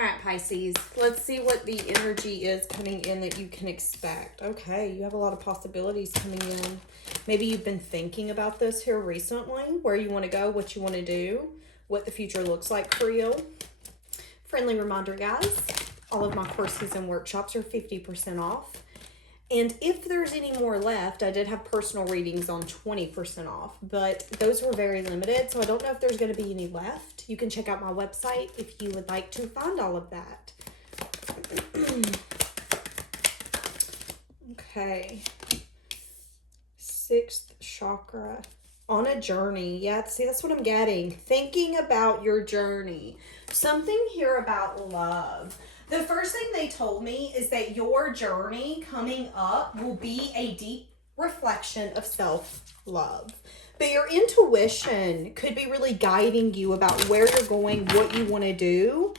All right, Pisces, let's see what the energy is coming in that you can expect. Okay, you have a lot of possibilities coming in. Maybe you've been thinking about this here recently, where you want to go, what you want to do, what the future looks like for you. Friendly reminder, guys, all of my courses and workshops are 50% off. And if there's any more left, I did have personal readings on 20% off, but those were very limited, so I don't know if there's going to be any left. You can check out my website if you would like to find all of that. Okay. Sixth chakra. On a journey. Yeah, see, that's what I'm getting. Thinking about your journey. Something here about love. The first thing they told me is that your journey coming up will be a deep reflection of self-love. But your intuition could be really guiding you about where you're going, what you want to do.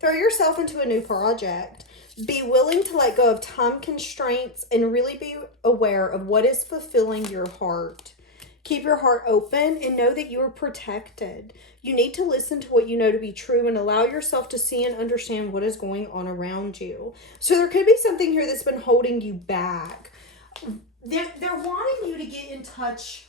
Throw yourself into a new project. Be willing to let go of time constraints and really be aware of what is fulfilling your heart. Keep your heart open and know that you are protected. You need to listen to what you know to be true and allow yourself to see and understand what is going on around you. So there could be something here that's been holding you back. They're wanting you to get in touch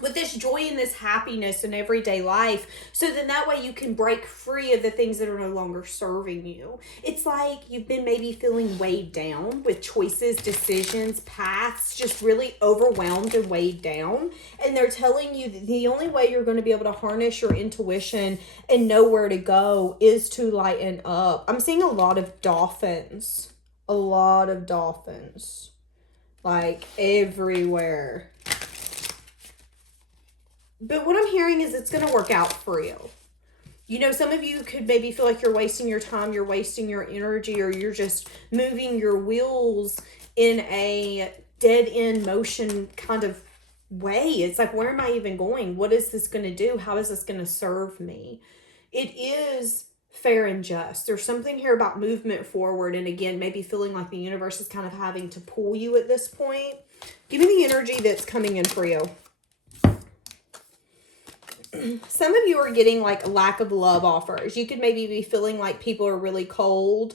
with this joy and this happiness in everyday life, so then that way you can break free of the things that are no longer serving you. It's like you've been maybe feeling weighed down with choices, decisions, paths, just really overwhelmed and weighed down. And they're telling you that the only way you're going to be able to harness your intuition and know where to go is to lighten up. I'm seeing a lot of dolphins. A lot of dolphins. Like everywhere. But what I'm hearing is it's going to work out for you. You know, some of you could maybe feel like you're wasting your time, you're wasting your energy, or you're just moving your wheels in a dead-end motion kind of way. It's like, where am I even going? What is this going to do? How is this going to serve me? It is fair and just. There's something here about movement forward, and again, maybe feeling like the universe is kind of having to pull you at this point. Give me the energy that's coming in for you. Some of you are getting like lack of love offers. You could maybe be feeling like people are really cold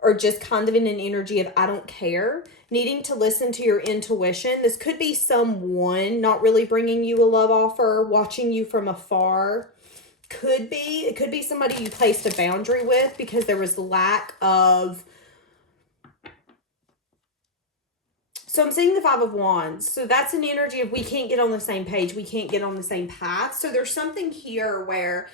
or just kind of in an energy of I don't care, needing to listen to your intuition. This could be someone not really bringing you a love offer, watching you from afar. It could be somebody you placed a boundary with because there was lack of. So I'm seeing the Five of Wands. So that's an energy of we can't get on the same page. We can't get on the same path. So there's something here where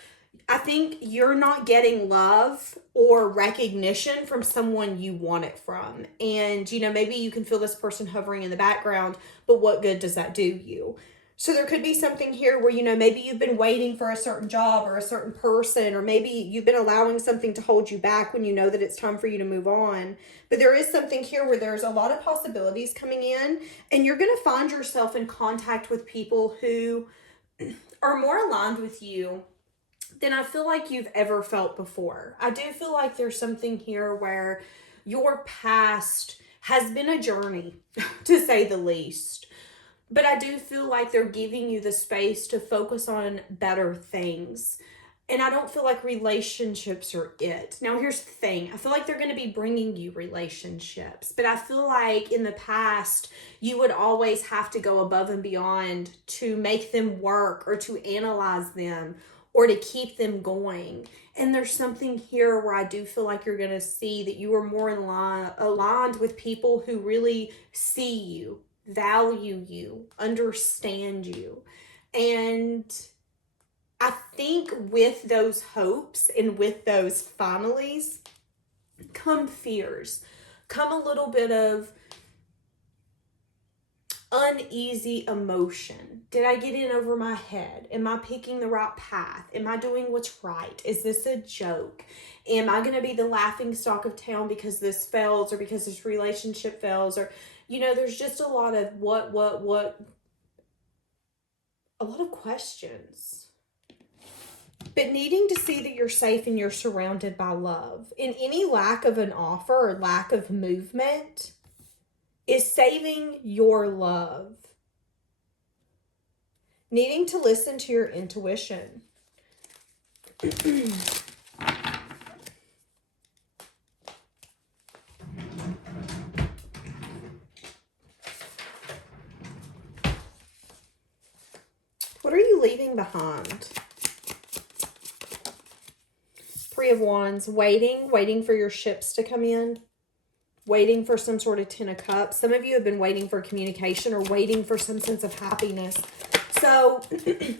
I think you're not getting love or recognition from someone you want it from. And, you know, maybe you can feel this person hovering in the background, but what good does that do you? So there could be something here where, you know, maybe you've been waiting for a certain job or a certain person, or maybe you've been allowing something to hold you back when you know that it's time for you to move on. But there is something here where there's a lot of possibilities coming in, and you're going to find yourself in contact with people who are more aligned with you than I feel like you've ever felt before. I do feel like there's something here where your past has been a journey, to say the least. But I do feel like they're giving you the space to focus on better things. And I don't feel like relationships are it. Now, here's the thing. I feel like they're going to be bringing you relationships. But I feel like in the past, you would always have to go above and beyond to make them work or to analyze them or to keep them going. And there's something here where I do feel like you're going to see that you are more aligned with people who really see you, value you, understand you. And I think with those hopes and with those finallys come fears, come a little bit of uneasy emotion. Did I get in over my head? Am I picking the right path? Am I doing what's right? Is this a joke? Am I going to be the laughing stock of town because this fails, or because this relationship fails? Or, you know, there's just a lot of a lot of questions. But needing to see that you're safe and you're surrounded by love. And any lack of an offer or lack of movement is saving your love. Needing to listen to your intuition. What are you leaving behind? Three of Wands, waiting for your ships to come in. Waiting for some sort of 10 of Cups. Some of you have been waiting for communication or waiting for some sense of happiness. So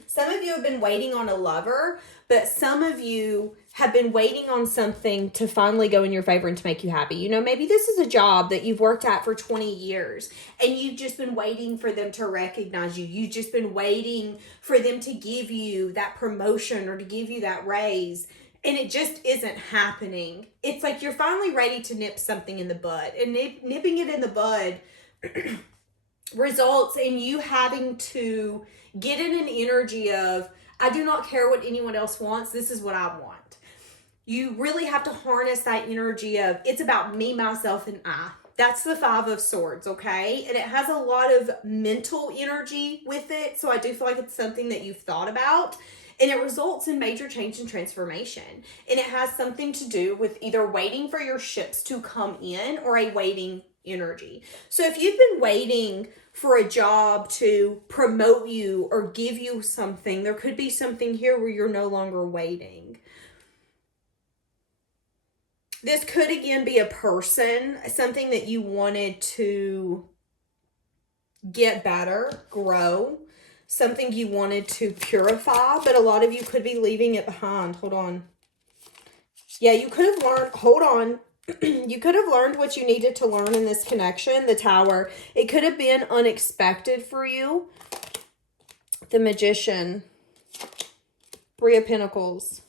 some of you have been waiting on a lover, but some of you have been waiting on something to finally go in your favor and to make you happy. You know, maybe this is a job that you've worked at for 20 years and you've just been waiting for them to recognize you. You've just been waiting for them to give you that promotion or to give you that raise. And it just isn't happening. It's like you're finally ready to nip something in the bud. And nipping it in the bud results in you having to get in an energy of, I do not care what anyone else wants. This is what I want. You really have to harness that energy of, it's about me, myself, and I. That's the Five of Swords, okay? And it has a lot of mental energy with it. So I do feel like it's something that you've thought about. And it results in major change and transformation. And it has something to do with either waiting for your ships to come in or a waiting energy. So if you've been waiting for a job to promote you or give you something, there could be something here where you're no longer waiting. This could again be a person, something that you wanted to get better, grow, something you wanted to purify, but a lot of you could be leaving it behind. Hold on. Yeah, you could have learned, hold on. You could have learned what you needed to learn in this connection, the Tower. It could have been unexpected for you. The Magician. Three of Pentacles.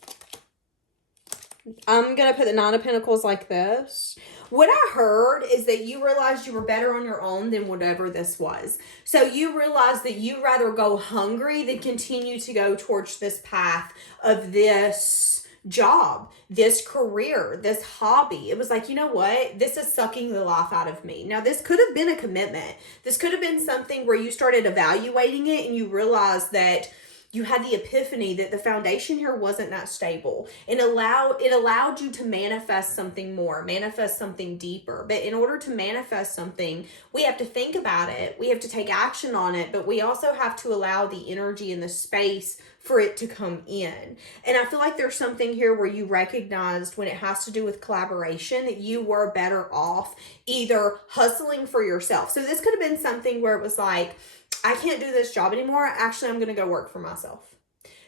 I'm going to put the Nine of Pentacles like this. What I heard is that you realized you were better on your own than whatever this was. So you realized that you'd rather go hungry than continue to go towards this path of this job, this career, this hobby. It was like, you know what? This is sucking the life out of me. Now, this could have been a commitment. This could have been something where you started evaluating it and you realized that you had the epiphany that the foundation here wasn't that stable. It allowed you to manifest something more, manifest something deeper. But in order to manifest something, we have to think about it. We have to take action on it, but we also have to allow the energy and the space for it to come in. And I feel like there's something here where you recognized when it has to do with collaboration that you were better off either hustling for yourself. So this could have been something where it was like, I can't do this job anymore. Actually, I'm going to go work for myself.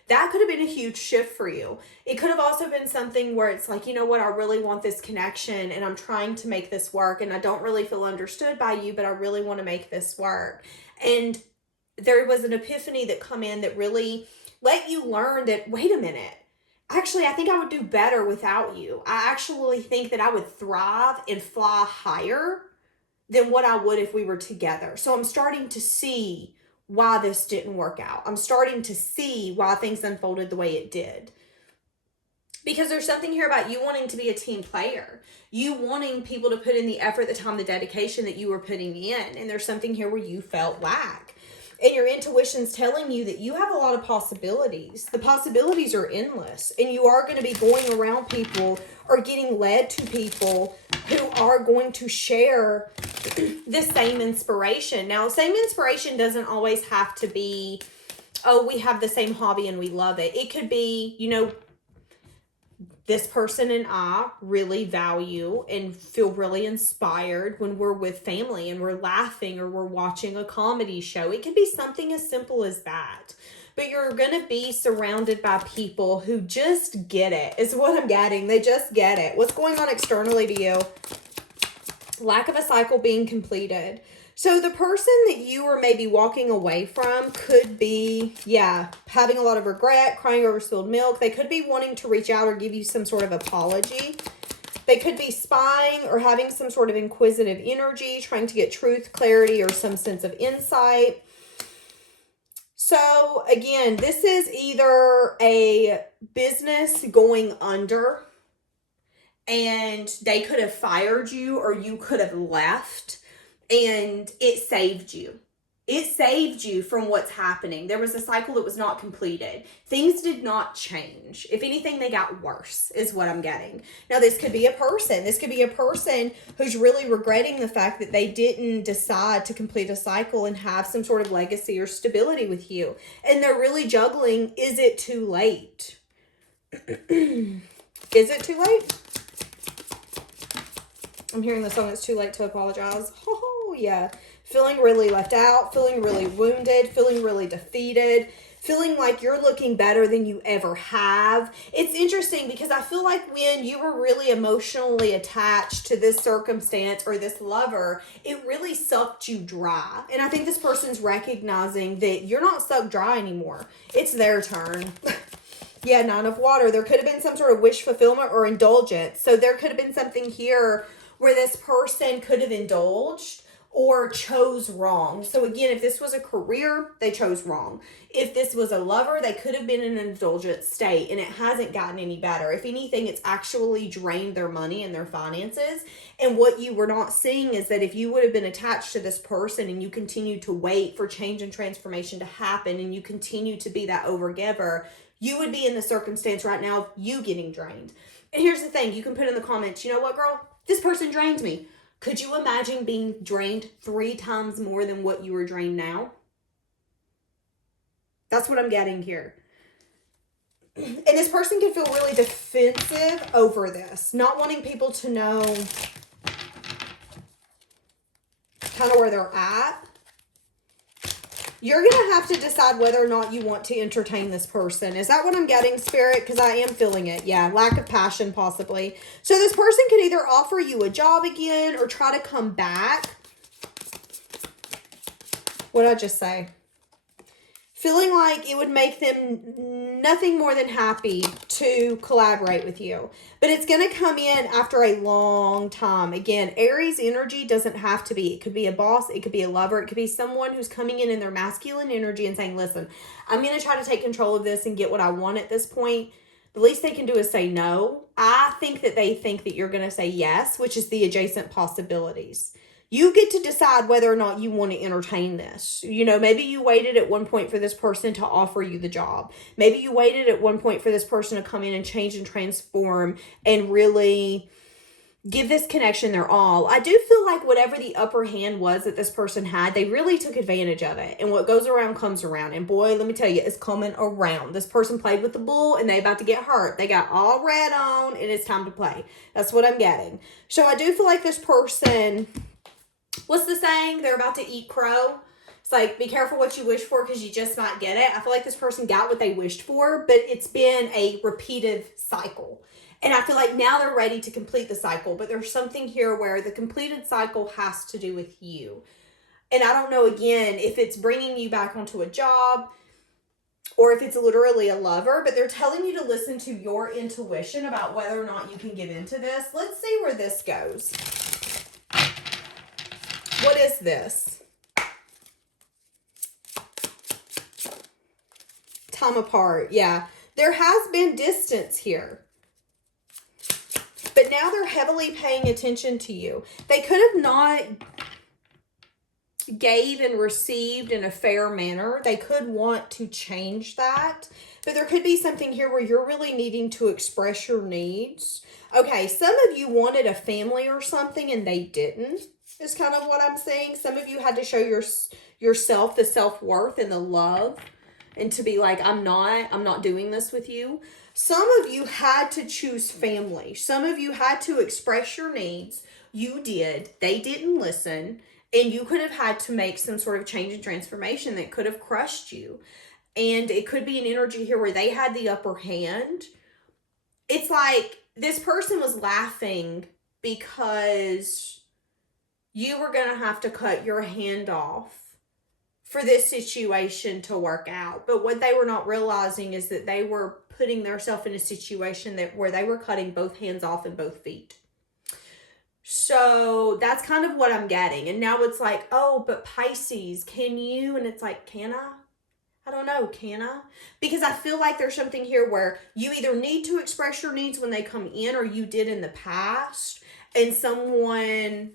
That could have been a huge shift for you. It could have also been something where it's like, you know what, I really want this connection and I'm trying to make this work and I don't really feel understood by you, but I really want to make this work. And there was an epiphany that come in that really let you learn that, wait a minute, actually, I think I would do better without you. I actually think that I would thrive and fly higher than what I would if we were together. So I'm starting to see why this didn't work out. I'm starting to see why things unfolded the way it did. Because there's something here about you wanting to be a team player. You wanting people to put in the effort, the time, the dedication that you were putting in. And there's something here where you felt lack. And your intuition's telling you that you have a lot of possibilities. The possibilities are endless. And you are going to be going around people or getting led to people who are going to share the same inspiration. Now, same inspiration doesn't always have to be, oh, we have the same hobby and we love it. It could be, you know, this person and I really value and feel really inspired when we're with family and we're laughing or we're watching a comedy show. It could be something as simple as that. But you're going to be surrounded by people who just get it, is what I'm getting. They just get it. What's going on externally to you? Lack of a cycle being completed. So the person that you are maybe walking away from could be, having a lot of regret, crying over spilled milk. They could be wanting to reach out or give you some sort of apology. They could be spying or having some sort of inquisitive energy, trying to get truth, clarity, or some sense of insight. So again, this is either a business going under and they could have fired you or you could have left and it saved you. It saved you from what's happening. There was a cycle that was not completed. Things did not change. If anything, they got worse, is what I'm getting. Now, this could be a person. This could be a person who's really regretting the fact that they didn't decide to complete a cycle and have some sort of legacy or stability with you. And they're really juggling, is it too late? Is it too late? I'm hearing the song, It's Too Late to Apologize. Oh, yeah. Feeling really left out, feeling really wounded, feeling really defeated, feeling like you're looking better than you ever have. It's interesting because I feel like when you were really emotionally attached to this circumstance or this lover, it really sucked you dry. And I think this person's recognizing that you're not sucked dry anymore. It's their turn. Yeah, 9 of Water. There could have been some sort of wish fulfillment or indulgence. So there could have been something here where this person could have indulged or chose wrong. So again, if this was a career, they chose wrong. If this was a lover, they could have been in an indulgent state, and it hasn't gotten any better. If anything, it's actually drained their money and their finances. And what you were not seeing is that if you would have been attached to this person and you continued to wait for change and transformation to happen and you continue to be that overgiver, you would be in the circumstance right now of you getting drained. And here's the thing, you can put in the comments, you know what, girl? This person drains me. Could you imagine being drained 3 times more than what you were drained now? That's what I'm getting here. And this person can feel really defensive over this, not wanting people to know kind of where they're at. You're going to have to decide whether or not you want to entertain this person. Is that what I'm getting, Spirit? Because I am feeling it. Yeah, lack of passion possibly. So this person could either offer you a job again or try to come back. What did I just say? Feeling like it would make them nothing more than happy to collaborate with you. But it's going to come in after a long time. Again, Aries energy doesn't have to be. It could be a boss. It could be a lover. It could be someone who's coming in their masculine energy and saying, listen, I'm going to try to take control of this and get what I want at this point. The least they can do is say no. I think that they think that you're going to say yes, which is the adjacent possibilities. You get to decide whether or not you want to entertain this. You know, maybe you waited at one point for this person to offer you the job. Maybe you waited at one point for this person to come in and change and transform and really give this connection their all. I do feel like whatever the upper hand was that this person had, they really took advantage of it. And what goes around comes around. And boy, let me tell you, it's coming around. This person played with the bull and they about to get hurt. They got all red on and it's time to play. That's what I'm getting. So I do feel like this person... What's the saying? They're about to eat crow. It's like, be careful what you wish for because you just might get it. I feel like this person got what they wished for, but it's been a repeated cycle. And I feel like now they're ready to complete the cycle, but there's something here where the completed cycle has to do with you. And I don't know, again, if it's bringing you back onto a job or if it's literally a lover, but they're telling you to listen to your intuition about whether or not you can get into this. Let's see where this goes. What is this? Time apart. Yeah. There has been distance here. But now they're heavily paying attention to you. They could have not gave and received in a fair manner. They could want to change that. But there could be something here where you're really needing to express your needs. Okay, some of you wanted a family or something and they didn't. Is kind of what I'm saying. Some of you had to show yourself the self-worth and the love and to be like, I'm not doing this with you. Some of you had to choose family. Some of you had to express your needs. You did. They didn't listen. And you could have had to make some sort of change and transformation that could have crushed you. And it could be an energy here where they had the upper hand. It's like this person was laughing because you were going to have to cut your hand off for this situation to work out. But what they were not realizing is that they were putting themselves in a situation where they were cutting both hands off and both feet. So that's kind of what I'm getting. And now it's like, oh, but Pisces, can you? And it's like, can I? I don't know, can I? Because I feel like there's something here where you either need to express your needs when they come in or you did in the past. And someone...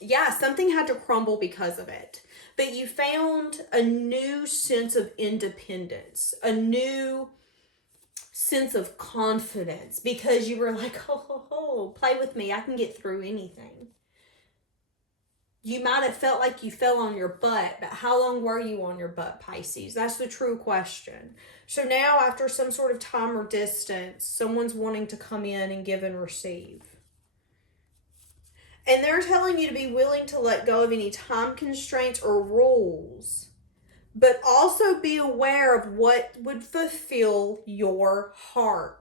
yeah, something had to crumble because of it. but you found a new sense of independence, a new sense of confidence, because you were like, oh, play with me. I can get through anything. You might have felt like you fell on your butt, but how long were you on your butt, Pisces? That's the true question. So now, after some sort of time or distance, someone's wanting to come in and give and receive. And they're telling you to be willing to let go of any time constraints or rules, but also be aware of what would fulfill your heart.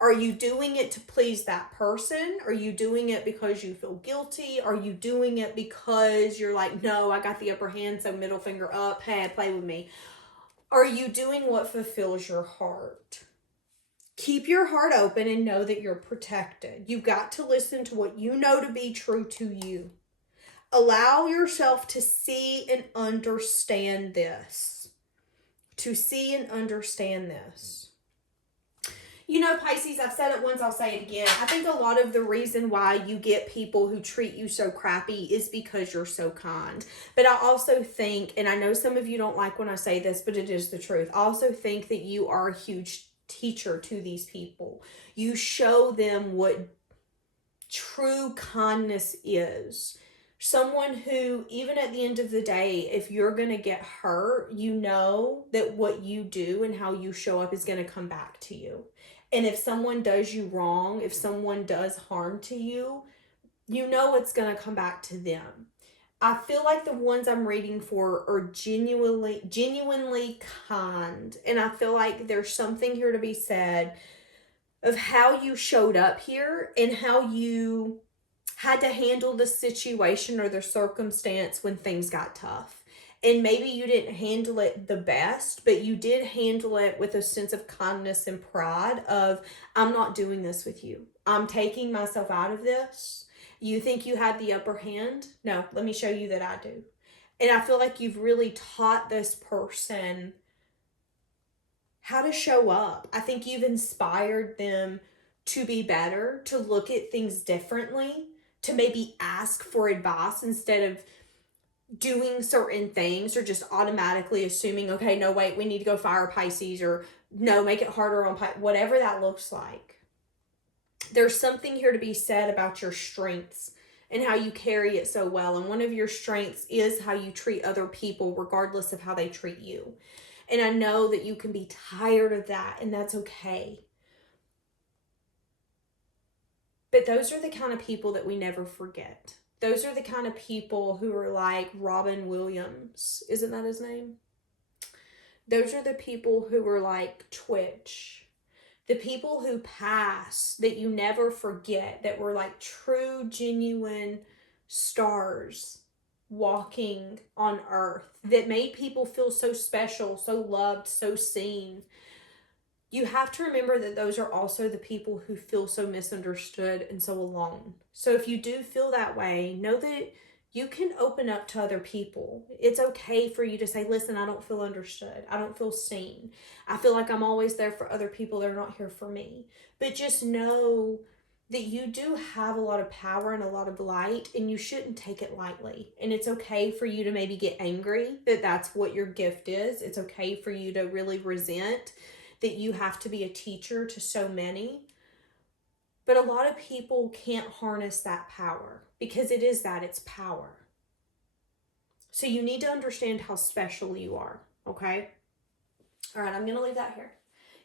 Are you doing it to please that person? Are you doing it because you feel guilty? Are you doing it because you're like, no, I got the upper hand, so middle finger up, hey, play with me? Are you doing what fulfills your heart? Keep your heart open and know that you're protected. You've got to listen to what you know to be true to you. Allow yourself to see and understand this. To see and understand this. You know, Pisces, I've said it once, I'll say it again. I think a lot of the reason why you get people who treat you so crappy is because you're so kind. But I also think, and I know some of you don't like when I say this, but it is the truth. I also think that you are a huge teacher to these people. You show them what true kindness is. Someone who, even at the end of the day, if you're going to get hurt, you know that what you do and how you show up is going to come back to you. And if someone does you wrong, if someone does harm to you, you know it's going to come back to them. I feel like the ones I'm reading for are genuinely kind. And I feel like there's something here to be said of how you showed up here and how you had to handle the situation or the circumstance when things got tough. And maybe you didn't handle it the best, but you did handle it with a sense of kindness and pride of, I'm not doing this with you. I'm taking myself out of this. You think you had the upper hand? No, let me show you that I do. And I feel like you've really taught this person how to show up. I think you've inspired them to be better, to look at things differently, to maybe ask for advice instead of doing certain things or just automatically assuming, okay, no, wait, we need to go fire Pisces, or no, make it harder on Pisces, whatever that looks like. There's something here to be said about your strengths and how you carry it so well. And one of your strengths is how you treat other people, regardless of how they treat you. And I know that you can be tired of that, and that's okay. But those are the kind of people that we never forget. Those are the kind of people who are like Robin Williams. Isn't that his name? Those are the people who are like Twitch. The people who pass that you never forget, that were like true, genuine stars walking on earth, that made people feel so special, so loved, so seen. You have to remember that those are also the people who feel so misunderstood and so alone. So if you do feel that way, know that you can open up to other people. It's okay for you to say, listen, I don't feel understood. I don't feel seen. I feel like I'm always there for other people. They're not here for me. But just know that you do have a lot of power and a lot of light, and you shouldn't take it lightly. And it's okay for you to maybe get angry that that's what your gift is. It's okay for you to really resent that you have to be a teacher to so many. But a lot of people can't harness that power, because it is that, it's power. So you need to understand how special you are, okay? All right, I'm going to leave that here.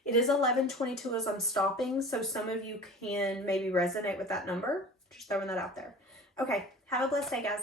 It is 11:22 as I'm stopping, so some of you can maybe resonate with that number. Just throwing that out there. Okay, have a blessed day, guys.